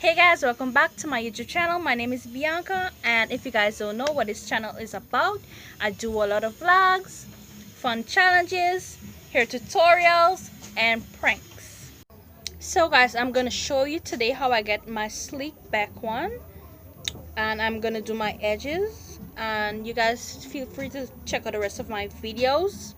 Hey guys, welcome back to my YouTube channel. My name is Bianca, and if you guys don't know what this channel is about, I do a lot of vlogs, fun challenges, hair tutorials, and pranks. So guys, I'm gonna show you today how I get my sleek back one, and I'm gonna do my edges, and you guys feel free to check out the rest of my videos.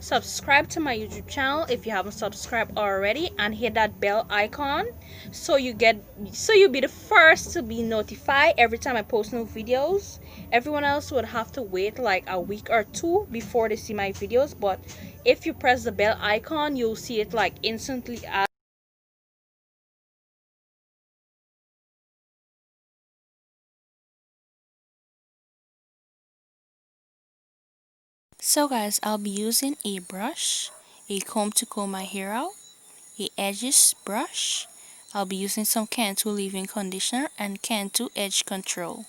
Subscribe to my YouTube channel if you haven't subscribed already, and hit that bell icon so you'll be the first to be notified every time I post new videos. Everyone else would have to wait like a week or two before they see my videos, but if you press the bell icon, you'll see it like instantly. So guys, I'll be using a brush, a comb to comb my hair out, a edges brush. I'll be using some Cantu leave-in conditioner and Cantu edge control.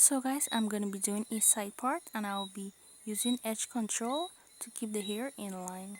So guys, I'm gonna be doing a side part and I'll be using edge control to keep the hair in line.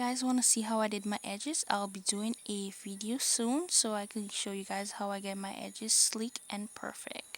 Guys want to see how I did my edges, I'll be doing a video soon so I can show you guys how I get my edges sleek and perfect.